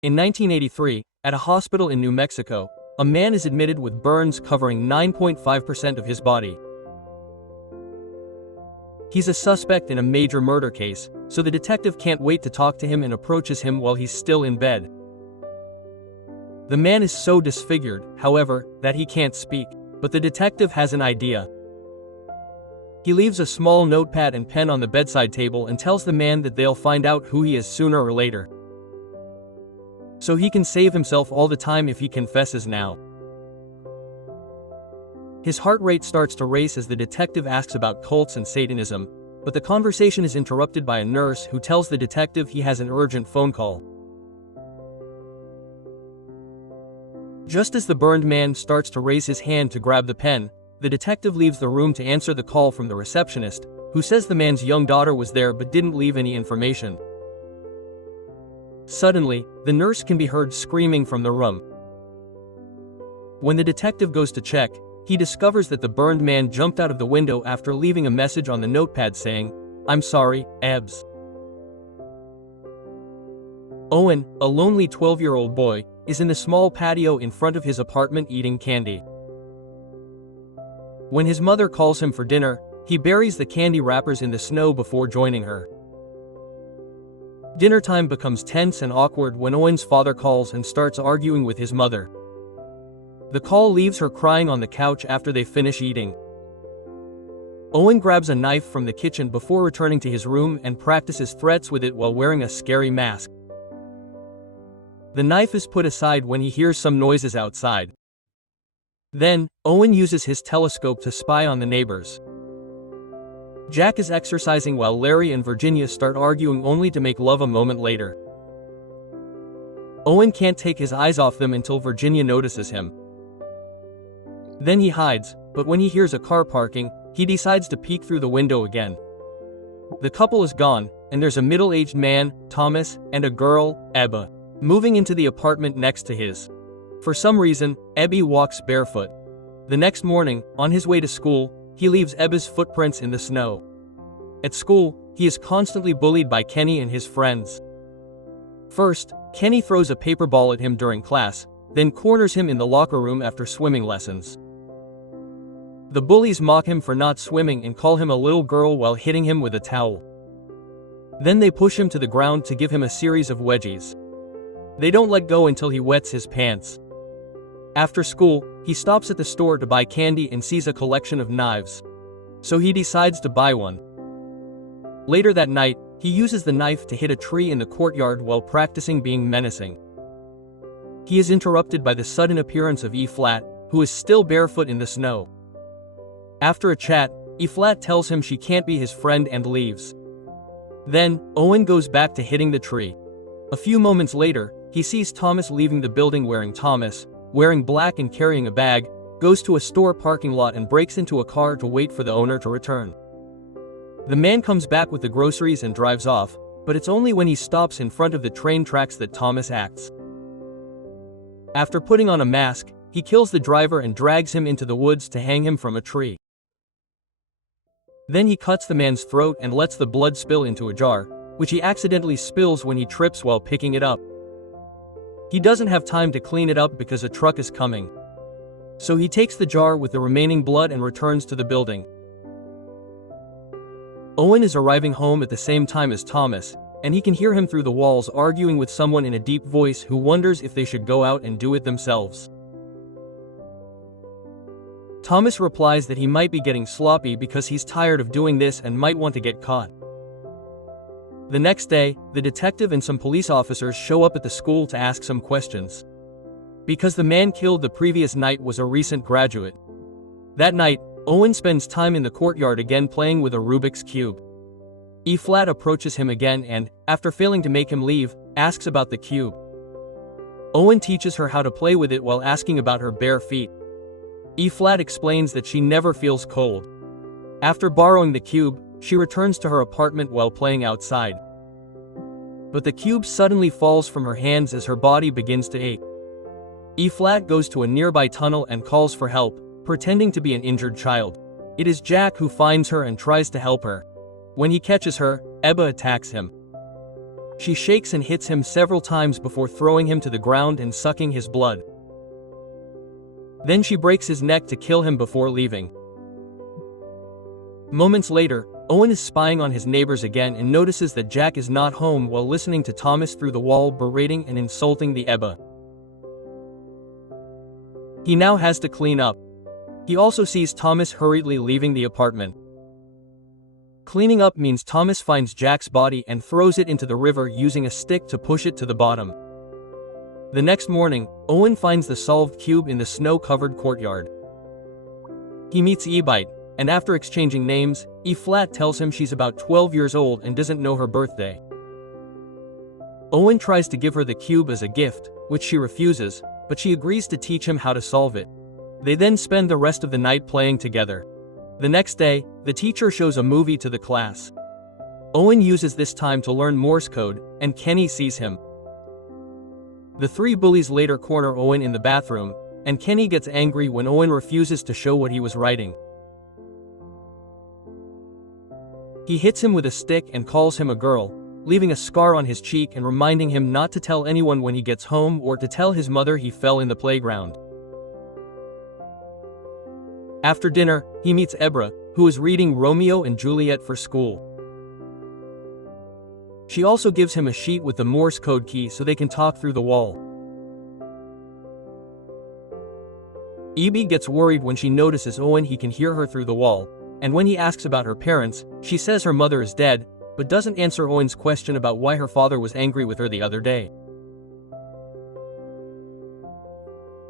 In 1983, at a hospital in New Mexico, a man is admitted with burns covering 9.5% of his body. He's a suspect in a major murder case, so the detective can't wait to talk to him and approaches him while he's still in bed. The man is so disfigured, however, that he can't speak, but the detective has an idea. He leaves a small notepad and pen on the bedside table and tells the man that they'll find out who he is sooner or later, so he can save himself all the time if he confesses now. His heart rate starts to race as the detective asks about cults and Satanism, but the conversation is interrupted by a nurse who tells the detective he has an urgent phone call. Just as the burned man starts to raise his hand to grab the pen, the detective leaves the room to answer the call from the receptionist, who says the man's young daughter was there but didn't leave any information. Suddenly, the nurse can be heard screaming from the room. When the detective goes to check, he discovers that the burned man jumped out of the window after leaving a message on the notepad saying, "I'm sorry, Ebbs." Owen, a lonely 12-year-old boy, is in the small patio in front of his apartment eating candy. When his mother calls him for dinner, he buries the candy wrappers in the snow before joining her. Dinner time becomes tense and awkward when Owen's father calls and starts arguing with his mother. The call leaves her crying on the couch after they finish eating. Owen grabs a knife from the kitchen before returning to his room and practices threats with it while wearing a scary mask. The knife is put aside when he hears some noises outside. Then, Owen uses his telescope to spy on the neighbors. Jack is exercising while Larry and Virginia start arguing only to make love a moment later. Owen can't take his eyes off them until Virginia notices him. Then he hides, but when he hears a car parking, he decides to peek through the window again. The couple is gone, and there's a middle-aged man, Thomas, and a girl, Ebba, moving into the apartment next to his. For some reason, Ebby walks barefoot. The next morning, on his way to school, he leaves Ebba's footprints in the snow. At school, he is constantly bullied by Kenny and his friends. First, Kenny throws a paper ball at him during class, then corners him in the locker room after swimming lessons. The bullies mock him for not swimming and call him a little girl while hitting him with a towel. Then they push him to the ground to give him a series of wedgies. They don't let go until he wets his pants. After school, he stops at the store to buy candy and sees a collection of knives, so he decides to buy one. Later that night, he uses the knife to hit a tree in the courtyard while practicing being menacing. He is interrupted by the sudden appearance of E-Flat, who is still barefoot in the snow. After a chat, E-Flat tells him she can't be his friend and leaves. Then, Owen goes back to hitting the tree. A few moments later, he sees Thomas leaving the building wearing black and carrying a bag, goes to a store parking lot and breaks into a car to wait for the owner to return. The man comes back with the groceries and drives off, but it's only when he stops in front of the train tracks that Thomas acts. After putting on a mask, he kills the driver and drags him into the woods to hang him from a tree. Then he cuts the man's throat and lets the blood spill into a jar, which he accidentally spills when he trips while picking it up. He doesn't have time to clean it up because a truck is coming. So he takes the jar with the remaining blood and returns to the building. Owen is arriving home at the same time as Thomas, and he can hear him through the walls arguing with someone in a deep voice who wonders if they should go out and do it themselves. Thomas replies that he might be getting sloppy because he's tired of doing this and might want to get caught. The next day, the detective and some police officers show up at the school to ask some questions. Because the man killed the previous night was a recent graduate. That night, Owen spends time in the courtyard again playing with a Rubik's Cube. E-Flat approaches him again and, after failing to make him leave, asks about the cube. Owen teaches her how to play with it while asking about her bare feet. E-Flat explains that she never feels cold. After borrowing the cube, she returns to her apartment while playing outside. But the cube suddenly falls from her hands as her body begins to ache. E-Flat goes to a nearby tunnel and calls for help, pretending to be an injured child. It is Jack who finds her and tries to help her. When he catches her, Ebba attacks him. She shakes and hits him several times before throwing him to the ground and sucking his blood. Then she breaks his neck to kill him before leaving. Moments later, Owen is spying on his neighbors again and notices that Jack is not home while listening to Thomas through the wall berating and insulting the Ebba. He now has to clean up. He also sees Thomas hurriedly leaving the apartment. Cleaning up means Thomas finds Jack's body and throws it into the river using a stick to push it to the bottom. The next morning, Owen finds the solved cube in the snow-covered courtyard. He meets E-Bite, and after exchanging names, E-Flat tells him she's about 12 years old and doesn't know her birthday. Owen tries to give her the cube as a gift, which she refuses, but she agrees to teach him how to solve it. They then spend the rest of the night playing together. The next day, the teacher shows a movie to the class. Owen uses this time to learn Morse code, and Kenny sees him. The three bullies later corner Owen in the bathroom, and Kenny gets angry when Owen refuses to show what he was writing. He hits him with a stick and calls him a girl, leaving a scar on his cheek and reminding him not to tell anyone when he gets home or to tell his mother he fell in the playground. After dinner, he meets Ebra, who is reading Romeo and Juliet for school. She also gives him a sheet with the Morse code key so they can talk through the wall. Evie gets worried when she notices Owen he can hear her through the wall, and when he asks about her parents, she says her mother is dead, but doesn't answer Owen's question about why her father was angry with her the other day.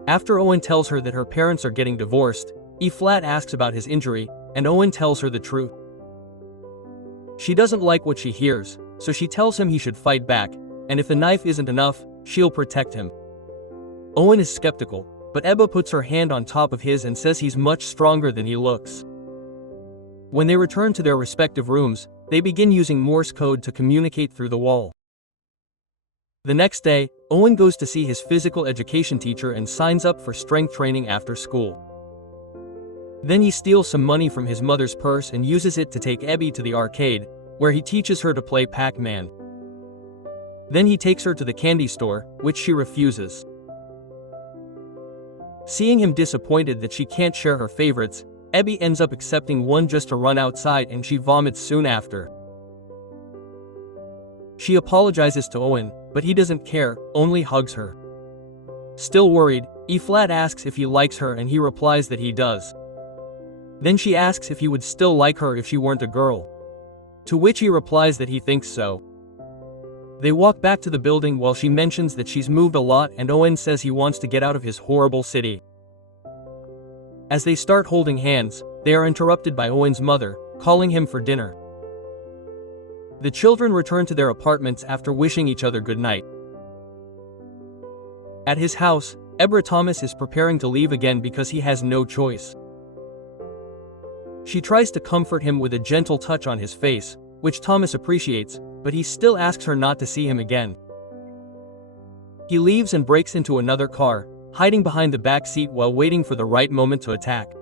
After Owen tells her that her parents are getting divorced, E-Flat asks about his injury, and Owen tells her the truth. She doesn't like what she hears, so she tells him he should fight back, and if the knife isn't enough, she'll protect him. Owen is skeptical, but Ebba puts her hand on top of his and says he's much stronger than he looks. When they return to their respective rooms, they begin using Morse code to communicate through the wall. The next day, Owen goes to see his physical education teacher and signs up for strength training after school. Then he steals some money from his mother's purse and uses it to take Ebby to the arcade, where he teaches her to play Pac-Man. Then he takes her to the candy store, which she refuses. Seeing him disappointed that she can't share her favorites, Ebby ends up accepting one just to run outside and she vomits soon after. She apologizes to Owen, but he doesn't care, only hugs her. Still worried, E-Flat asks if he likes her and he replies that he does. Then she asks if he would still like her if she weren't a girl. To which he replies that he thinks so. They walk back to the building while she mentions that she's moved a lot and Owen says he wants to get out of his horrible city. As they start holding hands, they are interrupted by Owen's mother, calling him for dinner. The children return to their apartments after wishing each other good night. At his house, Ebra Thomas is preparing to leave again because he has no choice. She tries to comfort him with a gentle touch on his face, which Thomas appreciates, but he still asks her not to see him again. He leaves and breaks into another car, hiding behind the back seat while waiting for the right moment to attack.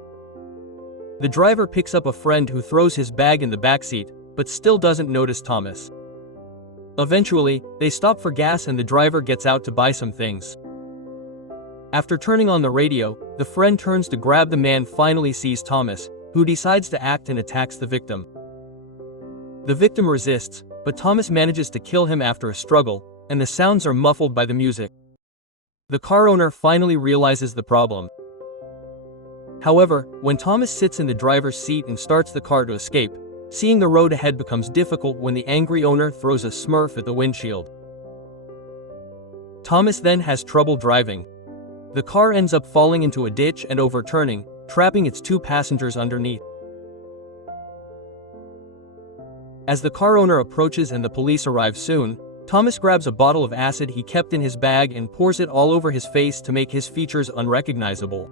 The driver picks up a friend who throws his bag in the back seat, but still doesn't notice Thomas. Eventually, they stop for gas and the driver gets out to buy some things. After turning on the radio, the friend turns to grab the man finally sees Thomas, who decides to act and attacks the victim. The victim resists, but Thomas manages to kill him after a struggle, and the sounds are muffled by the music. The car owner finally realizes the problem. However, when Thomas sits in the driver's seat and starts the car to escape, seeing the road ahead becomes difficult when the angry owner throws a Smurf at the windshield. Thomas then has trouble driving. The car ends up falling into a ditch and overturning, trapping its two passengers underneath. As the car owner approaches and the police arrive soon, Thomas grabs a bottle of acid he kept in his bag and pours it all over his face to make his features unrecognizable.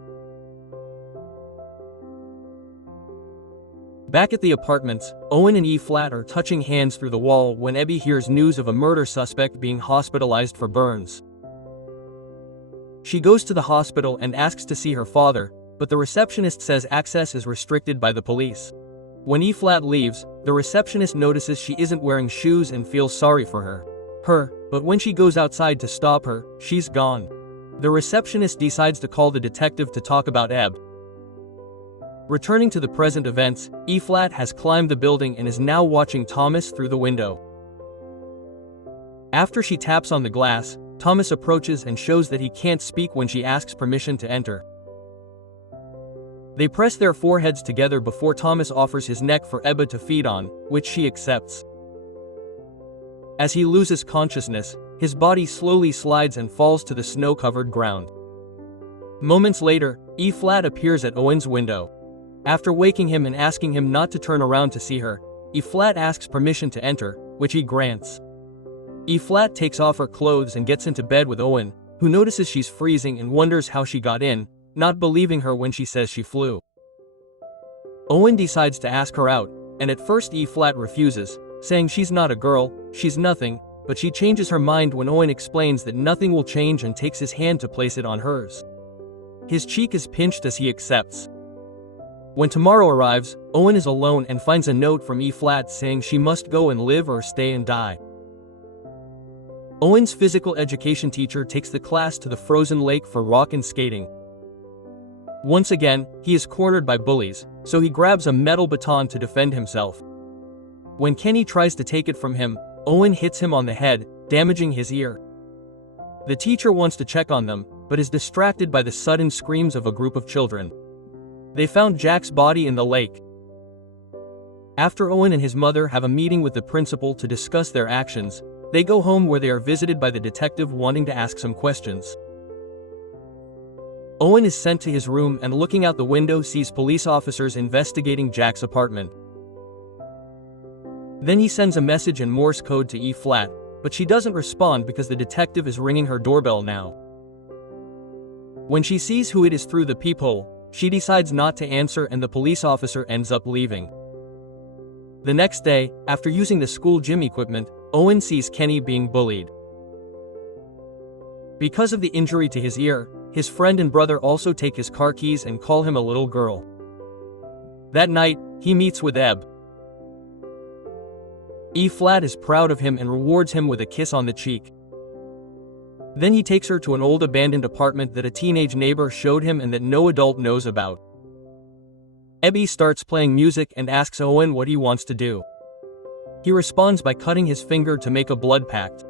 Back at the apartments, Owen and E-Flat are touching hands through the wall when Ebby hears news of a murder suspect being hospitalized for burns. She goes to the hospital and asks to see her father, but the receptionist says access is restricted by the police. When E-Flat leaves, the receptionist notices she isn't wearing shoes and feels sorry for her. her, but when she goes outside to stop her, she's gone. The receptionist decides to call the detective to talk about Ebb. Returning to the present events, E-Flat has climbed the building and is now watching Thomas through the window. After she taps on the glass, Thomas approaches and shows that he can't speak when she asks permission to enter. They press their foreheads together before Thomas offers his neck for Ebba to feed on, which she accepts. As he loses consciousness, his body slowly slides and falls to the snow-covered ground. Moments later, E-Flat appears at Owen's window. After waking him and asking him not to turn around to see her, E-Flat asks permission to enter, which he grants. E-Flat takes off her clothes and gets into bed with Owen, who notices she's freezing and wonders how she got in, not believing her when she says she flew. Owen decides to ask her out, and at first E-Flat refuses, saying she's not a girl, she's nothing, but she changes her mind when Owen explains that nothing will change and takes his hand to place it on hers. His cheek is pinched as he accepts. When tomorrow arrives, Owen is alone and finds a note from E-Flat saying she must go and live or stay and die. Owen's physical education teacher takes the class to the frozen lake for rock and skating. Once again, he is cornered by bullies, so he grabs a metal baton to defend himself. When Kenny tries to take it from him, Owen hits him on the head, damaging his ear. The teacher wants to check on them, but is distracted by the sudden screams of a group of children. They found Jack's body in the lake. After Owen and his mother have a meeting with the principal to discuss their actions, they go home where they are visited by the detective wanting to ask some questions. Owen is sent to his room and looking out the window sees police officers investigating Jack's apartment. Then he sends a message in Morse code to E-Flat, but she doesn't respond because the detective is ringing her doorbell now. When she sees who it is through the peephole, she decides not to answer and the police officer ends up leaving. The next day, after using the school gym equipment, Owen sees Kenny being bullied. Because of the injury to his ear, his friend and brother also take his car keys and call him a little girl. That night, he meets with Ebb. E-Flat is proud of him and rewards him with a kiss on the cheek. Then he takes her to an old abandoned apartment that a teenage neighbor showed him and that no adult knows about. Ebby starts playing music and asks Owen what he wants to do. He responds by cutting his finger to make a blood pact.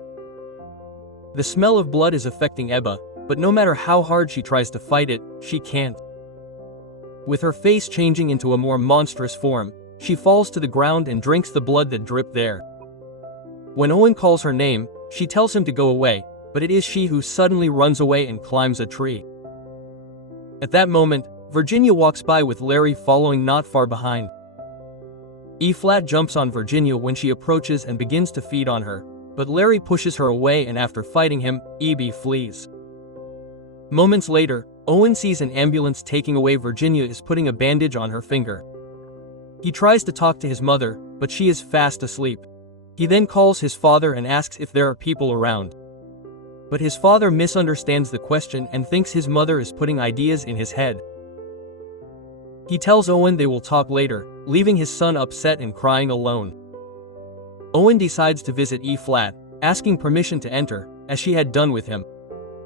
The smell of blood is affecting Ebba, but no matter how hard she tries to fight it, she can't. With her face changing into a more monstrous form, she falls to the ground and drinks the blood that dripped there. When Owen calls her name, she tells him to go away, but it is she who suddenly runs away and climbs a tree. At that moment, Virginia walks by with Larry following not far behind. E-Flat jumps on Virginia when she approaches and begins to feed on her, but Larry pushes her away and after fighting him, E.B. flees. Moments later, Owen sees an ambulance taking away Virginia is putting a bandage on her finger. He tries to talk to his mother, but she is fast asleep. He then calls his father and asks if there are people around. But his father misunderstands the question and thinks his mother is putting ideas in his head. He tells Owen they will talk later, leaving his son upset and crying alone. Owen decides to visit E-Flat, asking permission to enter, as she had done with him.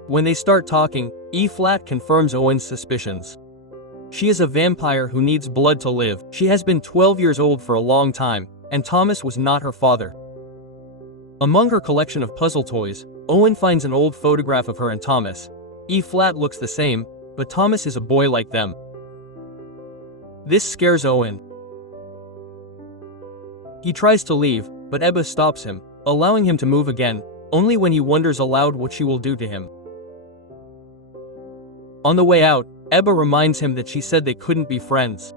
When they start talking, E-Flat confirms Owen's suspicions. She is a vampire who needs blood to live. She has been 12 years old for a long time, and Thomas was not her father. Among her collection of puzzle toys, Owen finds an old photograph of her and Thomas. E-Flat looks the same, but Thomas is a boy like them. This scares Owen. He tries to leave, but Ebba stops him, allowing him to move again, only when he wonders aloud what she will do to him. On the way out, Ebba reminds him that she said they couldn't be friends.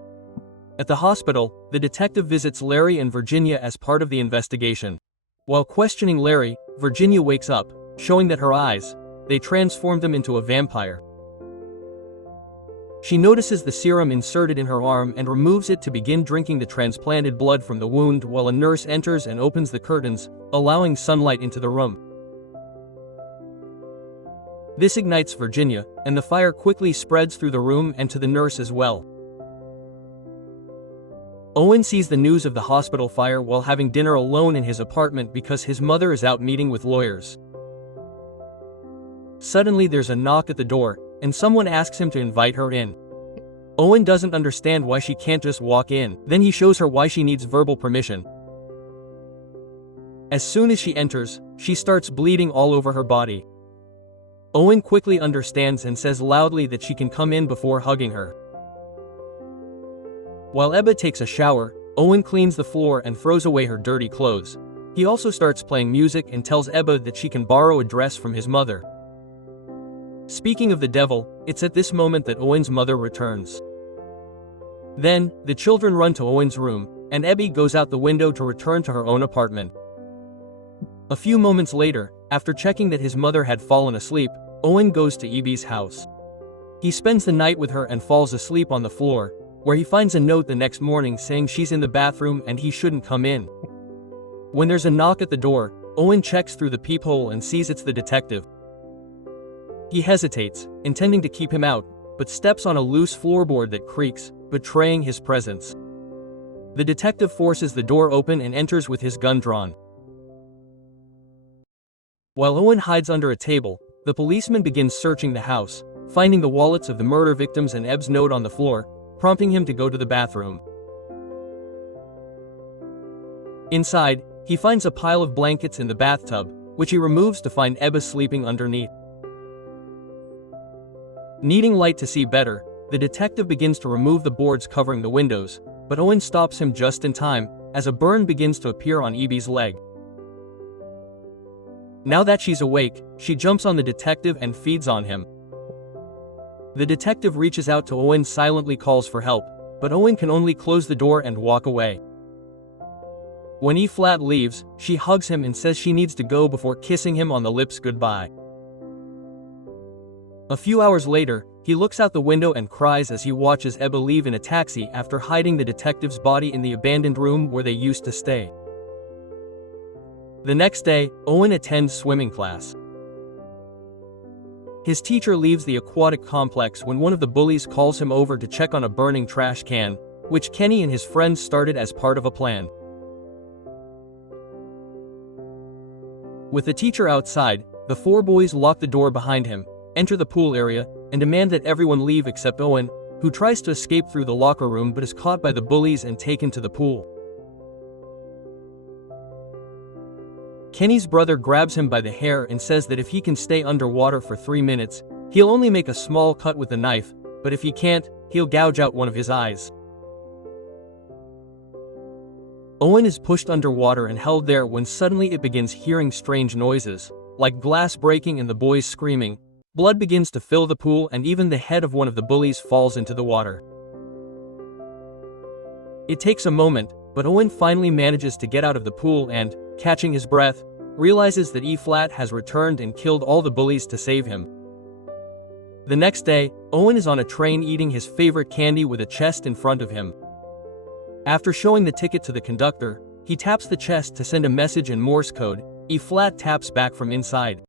At the hospital, the detective visits Larry and Virginia as part of the investigation. While questioning Larry, Virginia wakes up, showing that her eyes, they transformed them into a vampire. She notices the serum inserted in her arm and removes it to begin drinking the transplanted blood from the wound while a nurse enters and opens the curtains, allowing sunlight into the room. This ignites Virginia, and the fire quickly spreads through the room and to the nurse as well. Owen sees the news of the hospital fire while having dinner alone in his apartment because his mother is out meeting with lawyers. Suddenly there's a knock at the door, and someone asks him to invite her in. Owen doesn't understand why she can't just walk in, then he shows her why she needs verbal permission. As soon as she enters, she starts bleeding all over her body. Owen quickly understands and says loudly that she can come in before hugging her. While Ebba takes a shower, Owen cleans the floor and throws away her dirty clothes. He also starts playing music and tells Ebba that she can borrow a dress from his mother. Speaking of the devil, it's at this moment that Owen's mother returns. Then, the children run to Owen's room, and Ebby goes out the window to return to her own apartment. A few moments later, after checking that his mother had fallen asleep, Owen goes to Ebby's house. He spends the night with her and falls asleep on the floor, where he finds a note the next morning saying she's in the bathroom and he shouldn't come in. When there's a knock at the door, Owen checks through the peephole and sees it's the detective. He hesitates, intending to keep him out, but steps on a loose floorboard that creaks, betraying his presence. The detective forces the door open and enters with his gun drawn. While Owen hides under a table, the policeman begins searching the house, finding the wallets of the murder victims and Ebb's note on the floor, prompting him to go to the bathroom. Inside, he finds a pile of blankets in the bathtub, which he removes to find Ebba sleeping underneath. Needing light to see better, the detective begins to remove the boards covering the windows, but Owen stops him just in time, as a burn begins to appear on Ebby's leg. Now that she's awake, she jumps on the detective and feeds on him. The detective reaches out to Owen, silently calls for help, but Owen can only close the door and walk away. When E-flat leaves, she hugs him and says she needs to go before kissing him on the lips goodbye. A few hours later, he looks out the window and cries as he watches Ebba leave in a taxi after hiding the detective's body in the abandoned room where they used to stay. The next day, Owen attends swimming class. His teacher leaves the aquatic complex when one of the bullies calls him over to check on a burning trash can, which Kenny and his friends started as part of a plan. With the teacher outside, the four boys lock the door behind him, enter the pool area, and demand that everyone leave except Owen, who tries to escape through the locker room but is caught by the bullies and taken to the pool. Kenny's brother grabs him by the hair and says that if he can stay underwater for 3 minutes, he'll only make a small cut with the knife, but if he can't, he'll gouge out one of his eyes. Owen is pushed underwater and held there when suddenly it begins hearing strange noises, like glass breaking and the boys screaming. Blood begins to fill the pool and even the head of one of the bullies falls into the water. It takes a moment, but Owen finally manages to get out of the pool and, catching his breath, realizes that E-flat has returned and killed all the bullies to save him. The next day, Owen is on a train eating his favorite candy with a chest in front of him. After showing the ticket to the conductor, he taps the chest to send a message in Morse code. E-flat taps back from inside.